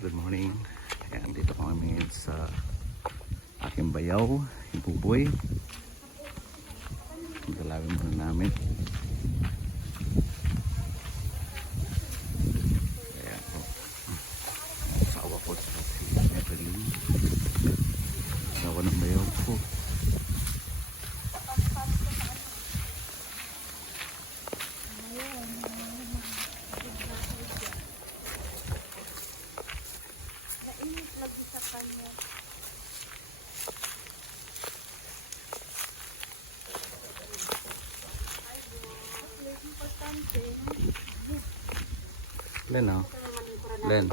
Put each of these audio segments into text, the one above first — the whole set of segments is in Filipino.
Good morning. Ayan, dito kami ngayon sa aking bayaw, yung buboy. Dalawin muna namin. Ayan po. Asawa ko sa si Evelyn. Asawa ng bayaw ko. Len, oh. Len.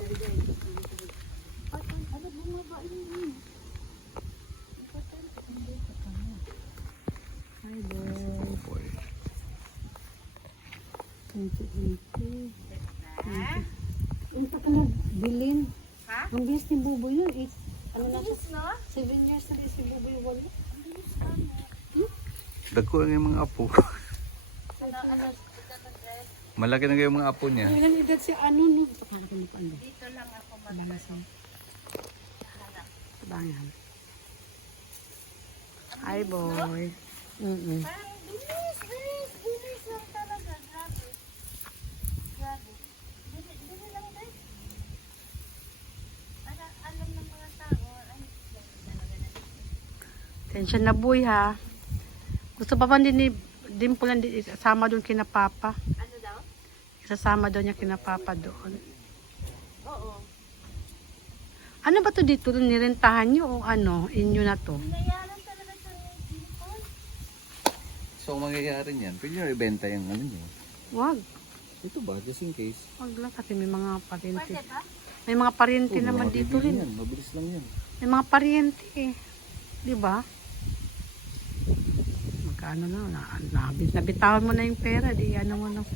Hi boy. Ang patalag, bilin. Ha? Ang bilis ni Buboy yun. Ano na Bilis, no? 7 years na din si Buboy wala. Dagko lang yung mga apo. Malaki na yung mga apo niya. Ilang edad si ano no? Para ko pa ano. Dito lang ako Malasan. Bangan. Hi boy. Parang bilis lang talaga. Grabe. Grabe. Bili lang din. Para alam ng mga tao, ay, talaga na. Tensyon na boy ha. Gusto pa ba din po lang sama doon kina Papa. Ano daw? Isasama daw niya kina Papa doon. Oo. Ano ba to dito? Nirentahan niyo o ano? Inyo na to? Binayaran talaga sa Nicole. So, ang mangyayari niyan, pwede nyo ibenta yung ano nyo. Wag. Ito ba? Just in case. Wag lang kasi may mga pariente. Pwede ba? May mga pariente Oo, naman dito mabibili rin. yan. Mabilis lang yan. May mga pariente eh. Di ba? Magkano na? Nabitawan mo na yung pera. Di ano mo na.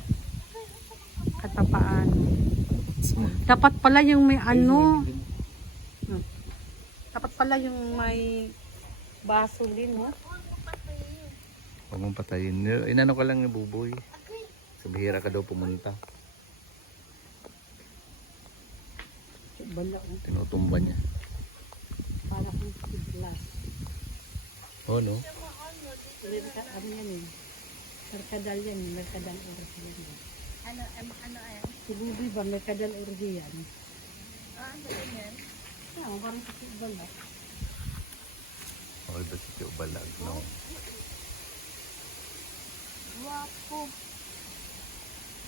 Katapaano. Dapat pala yung may ano. Dapat pala yung may baso din, no? Huwag mong patayin. Inano ka lang ni Buboy. Sa bihira ka daw pumunta. Bala, oh. Tinutumba niya. Para kung glass. Oh, no? Ano yan eh? Merkadal yan. Merkadal orhi yan. Ano yan? Si Buboy ba? Merkadal orhi yan. Ah, ano yan? Oo, parang kasi bala. Okay ba si Tio Balag? No? Wapo.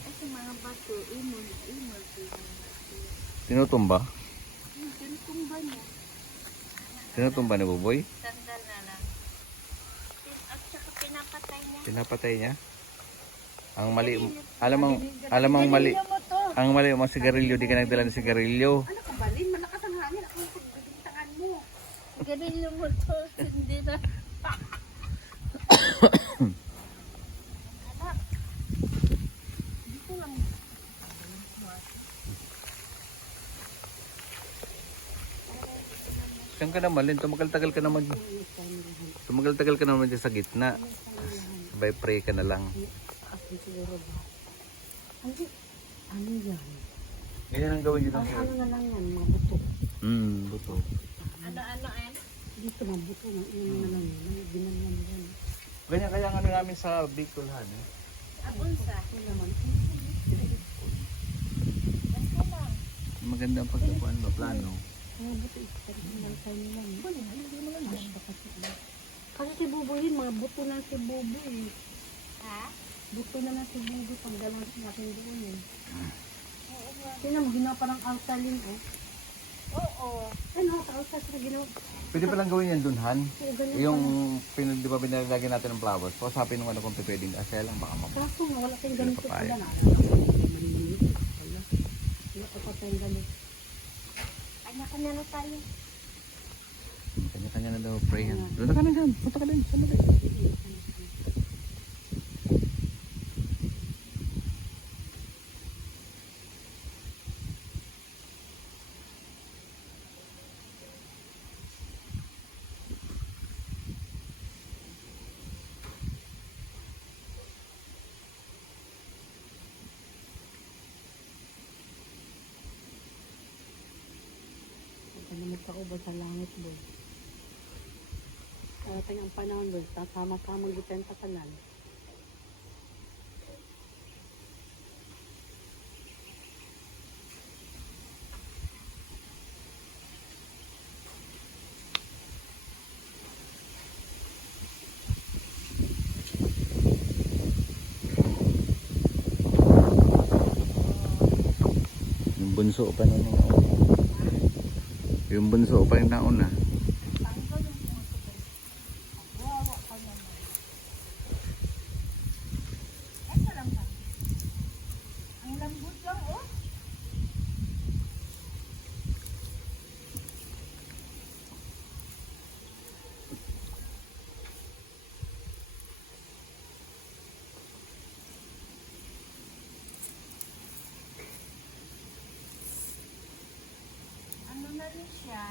Ay, sa mga bato, imol. Tinutumba? Yung tumba niya. Tinutumba ni Buboy? Sandal na lang. At saka pinapatay niya. Pinapatay niya? Ang mali, alamang mali. Ang mali mo sigarilyo, di ka nagdala ng sigarilyo. Ano ka balin? Malakas ang hangin. Ako yung pagbibintangan mo. Ganun yung motor. Hindi na. Anak. Dito lang. Saan ka naman, Lin? Tumagal-tagal ka naman. Tumagal-tagal ka naman dyan sa gitna. Sabay pray ka na lang. Ako siguro ba? Ano yan? Ganyan ang gawin yun. Ano na lang yan? Mga buto. Buto. Ano, em? Dito mga buto. Ano na lang yan? Ginanyan yan. Ganyan kaya ano namin sa Bicol, ha? No? Abunsa. Ito naman. Ganito lang. Maganda ang pagkakuan ba, plano. Mga buto ito. Mga tayo yan. Kasi si Buboy yun, mga buto lang si Buboy. Ha? Buto na lang si Buboy pag galang natin doon eh. Oo nga. Sino mo ginawa parang alkaline eh. Oo. Ano, alkaline sila ginawa. Pwede palang gawin yan dun, Han? Oo, ganun Yung, di ba pinalagyan natin ng flowers? Kausapin nung ano kung pwedeng asya lang, baka mapapagod. Kaso nga, wala tayong ganito Papaya. pala na. Wala pa tayong ganito. Kanya-kanya na tayo. Kanya-kanya na daw, pray yan. Doon ka na, Han. Punta ka din. Saan na din? Pinamagkaubad sa langit, boy. Karating ang panahon, boy. Tama-tamang gitan sa kanan. Yung bunso pa na yung bunso pa yung nauna. Ito lang ba? Ang lambot lang, oh. Ano na rin siya?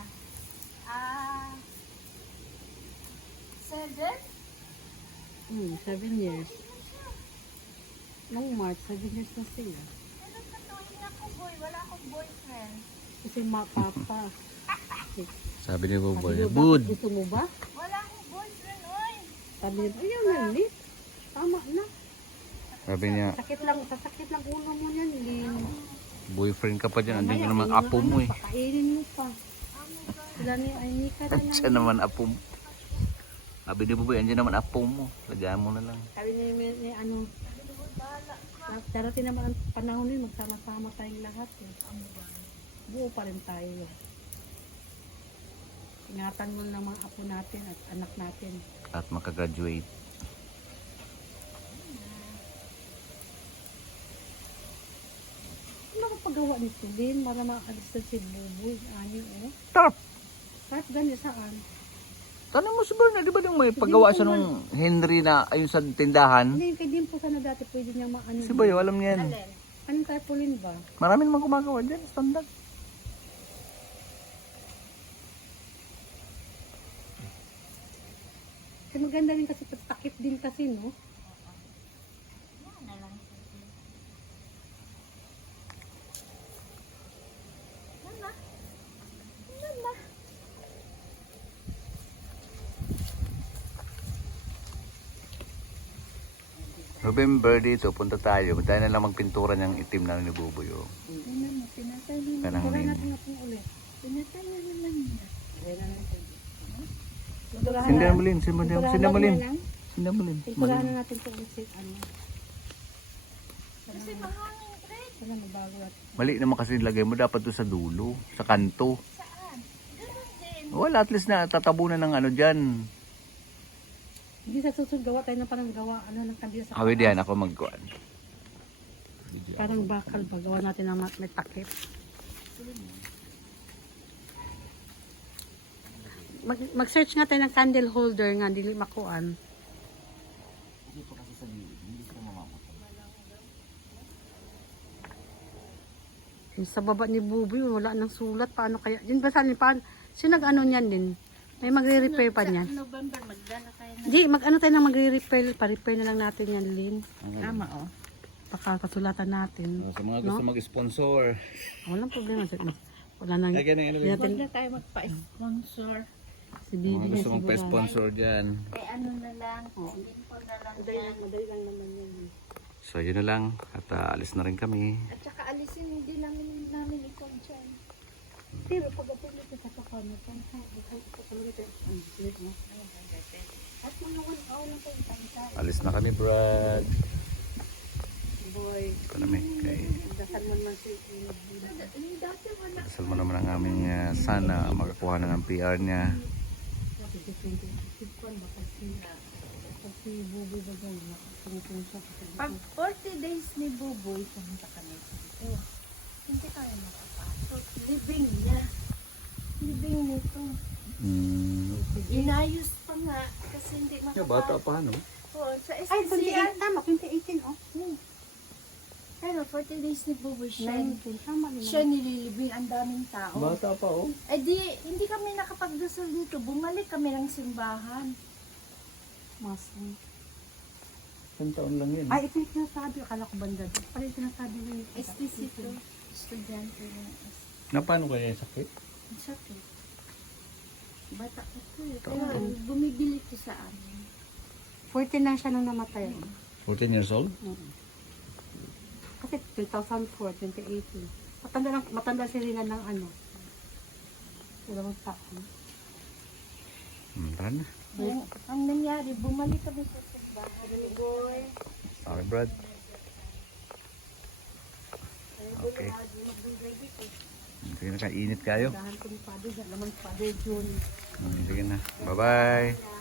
7? 7 years. Nung March, 7 years na sila. Ano pa to? Hindi ako boy. Wala akong boyfriend. Kasi papa. Sabi ni Buboy, Sabi niya, Bud. "Bakit gusto mo ba?" Wala akong boyfriend, oy. Sabi niya, ayaw na, Lit. Tama na. Sabi niya, Sasakit lang ulo mo yan, Lin. boyfriend ka pa dyan. Andyan ka Mamaya, naman yun apo ang mo eh. Pakainin mo pa. Sila ni Anika na lang. Siya naman apo mo. Sabi ni Buboy, andyan naman apo mo. Lagyan mo na lang. Sabi ni ano, darating naman ang panahon yun, magsama-sama tayong lahat eh. Buo pa rin tayo. Ingatan mo ng mga apo natin at anak natin. At makagraduate. Ano ka paggawa nito, Lin? Para makaalis na si Buboy. Ano oh? Tarp! Kahit ganyan saan? Tanong mo si Berna, di ba yung may paggawa siya nung Henry na ayun sa tindahan? Hindi, kay Dim po sana dati pwede niyang maano. Si Bayo, alam niya yan. Alin? Anong tarpaulin ba? Marami naman gumagawa dyan, standard. Kasi maganda rin kasi takip din kasi, no? Yan na lang. Mama. Mama. November dito, punta tayo. Tayo na lang magpintura niyang itim na ni Buboy. Oh. Ano mo, pinatay mo. Kanang Tara nin. natin na pong ulit. Pinatay mo naman niya. Sinda mo lin, sinda mo lin. Sinda mo lin. Pinturahan na natin ito ulit sa ano. Kasi mahangin, Fred. Sana mabago at Mali naman kasi lagay mo dapat doon sa dulo, sa kanto. Saan? Ganun din. Wala, at least na tatabunan ng ano dyan. hindi sa susunod gawa tayo ng parang gawa ano ng kandila sa Awid yan, ako magkuhan. parang bakal ba gawa natin ng may takip. Mag-search nga tayo ng candle holder nga dili makuan. Yung sa baba ni Buboy wala nang sulat, paano kaya? Din ba saan paano? Sino nag-ano niyan din? May magre-repair pa niyan. Sa November, magdala tayo na. Hindi, mag-ano tayo na magre-repair, pa-repair na lang natin yan, Lin. Tama, oh. Baka kasulatan natin. Sa mga gusto mag-sponsor. Walang problema. Wala nang, hindi natin, Huwag na tayo magpa-sponsor. si Bibi Mga niya gusto siguro. magpa-sponsor dyan. Eh, ano na lang. Dimple na lang yan. Madali lang naman yan. So yun na lang. At alis na rin kami. At saka alisin din namin ikaw dyan. Pero pag-apin ito sa kakano, At mga 1 hour lang tayo tayo. Alis na kami, Brad. boy, Ito namin. Kay, dasal mo naman si Dati wala. dasal mo naman ang aming sana makakuha na ng PR niya. si Buboy ba dyan, nakapungpung siya. Pag 40 days ni Buboy, pumunta kami dito. Hindi tayo makapasok. Living niya. Living nito. Inayos pa nga kasi hindi makapasok. pa, no? Oo, sa Ay, SCCN. 28, tama, 2018, oh. Pero 40 days ni Buboy siya. 19, tama din Siya naman. nililibing ang daming tao. pa, oh. Eh di, hindi kami nakapagdasal dito. Bumalik kami ng simbahan. Mas, Isang taon lang yun. ay, ito yung sinasabi, akala ko banda doon. Pala yung sinasabi mo yung STC to. Estudyante ng Na paano kaya yung sakit? Ang sakit. Bata ko to eh. Pero bumibili ko sa amin. 14 na siya nung namatay. 14 years old? Kasi 2004, 2018. Matanda si Rina ng ano. 2 taon. Tara na. Ang nangyari, bumalik kami sa simbahan. Boy. Okay, Brad. Okay. Sige na, kainit kayo. Dahan ko ni Father, naman Father June. Sige na. Bye-bye.